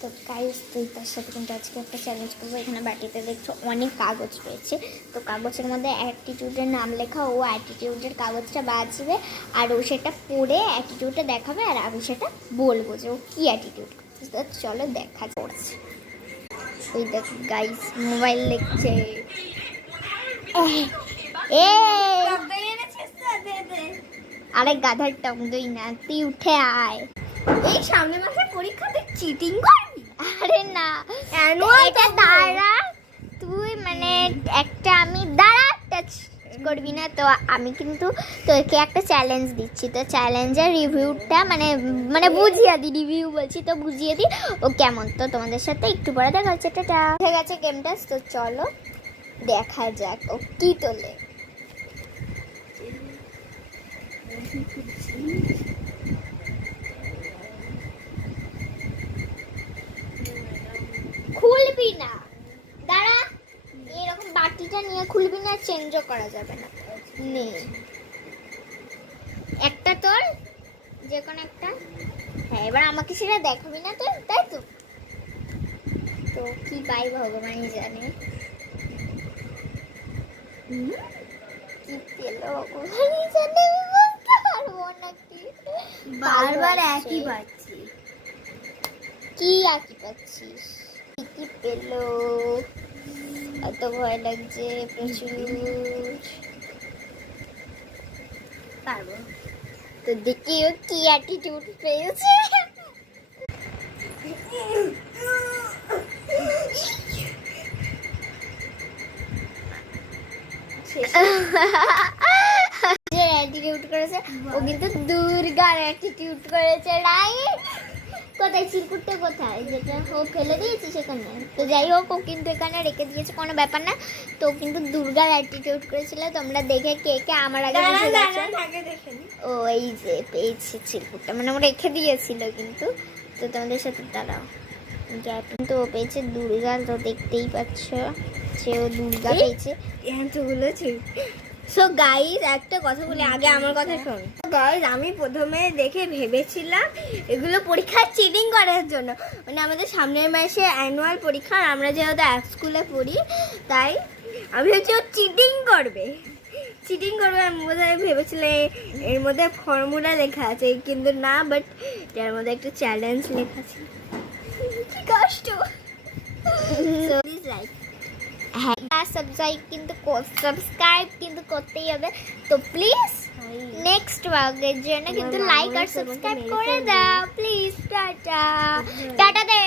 তো গাইস তার সাথে কিন্তু আজকে একটা চ্যালেঞ্জ করবো। এখানে বাটিতে দেখছো অনেক কাগজ রয়েছে, তো কাগজের মধ্যে অ্যাটিটিউডের নাম লেখা। ও অ্যাটিটিউডের কাগজটা বাঁচবে আর ও সেটা পড়ে অ্যাটিটিউডটা দেখাবে আর আমি সেটা বলবো যে ও কী অ্যাটিটিউড করছে। তো চলো দেখা পড়ছে। ওই দেখ গাইস মোবাইল দেখছে। এ আরে গাধার টক দই না, তুই উঠে আয়। এই সামনের মাসে পরীক্ষাতে চিটিং করবি? আরে না, এটা দাঁড়া তুই, মানে একটা আমি দাঁড়া টাচ করবি না। তো আমি কিন্তু তোকে একটা চ্যালেঞ্জ দিচ্ছি, তো চ্যালেঞ্জের রিভিউটা মানে বুঝিয়ে দিই, রিভিউ বলছি তো বুঝিয়ে দিই ও কেমন। তো তোমাদের সাথে একটু পরে দেখা হচ্ছে। এটা হয়ে গেছে গেমটা, তো চলো দেখা যাক ও কি তোলে। খুলবি না, দাঁড়া, এরকম বাটিটা নিয়ে খুলবি না, চেঞ্জও করা যাবে না। নে একটা তোর, যে কোনো একটা। হ্যাঁ এবার আমাকে সেটা দেখাবি না তোর, তাই তো? তো কি পাই ভগবানই জানে, কি পেলো ভগবানই জানে, আমি বলতে পারবো নাকি। বারবার একই পাচ্ছি। কি একই পাচ্ছিস? কি পেলো? এত ভয় লাগছে প্রচুর। পারবো তো দেখি ও কি অ্যাটিটিউড পেয়েছে। যে অ্যাটিটিউড করেছে ও কিন্তু দুর্গার অ্যাটিটিউড করেছে, রাইট? কোথায় চিরকুটটা, কোথায় যেটা ও ফেলে দিয়েছে সেখানে। তো যাই হোক ও কিন্তু এখানে রেখে দিয়েছে, কোনো ব্যাপার না। তো কিন্তু দুর্গার অ্যাটিটিউড করেছিল, তোমরা দেখে কে কে আমার আগে বুঝে গেছো। ও এই যে পেয়েছে চিরকুটটা, মানে ও রেখে দিয়েছিল কিন্তু। তো তোমাদের সাথে দাঁড়াও, কিন্তু ও পেয়েছে দুর্গা, তো দেখতেই পাচ্ছ যে ও দুর্গা পেয়েছে। সো গাইস একটা কথা বলি, আগে আমার কথা শোন। গাইস আমি প্রথমে দেখে ভেবেছিলাম এগুলো পরীক্ষায় চিটিং করার জন্য, মানে আমাদের সামনের মাসে অ্যানুয়াল পরীক্ষা, আর আমরা যেহেতু এক স্কুলে পড়ি তাই আমি হচ্ছে ও চিটিং করবে। আমি বোধহয় ভেবেছিলাম এর মধ্যে ফর্মুলা লেখা আছে, কিন্তু না, বাট এর মধ্যে একটা চ্যালেঞ্জ লেখা আছে। কি কষ্ট। সো প্লিজ লাইক, হ্যাঁ সাবস্ক্রাইব কিন্তু করতেই হবে। তো প্লিজ নেক্সট ব্লগের জন্য কিন্তু লাইক আর সাবস্ক্রাইব করে দাও প্লিজ। Tata tata they.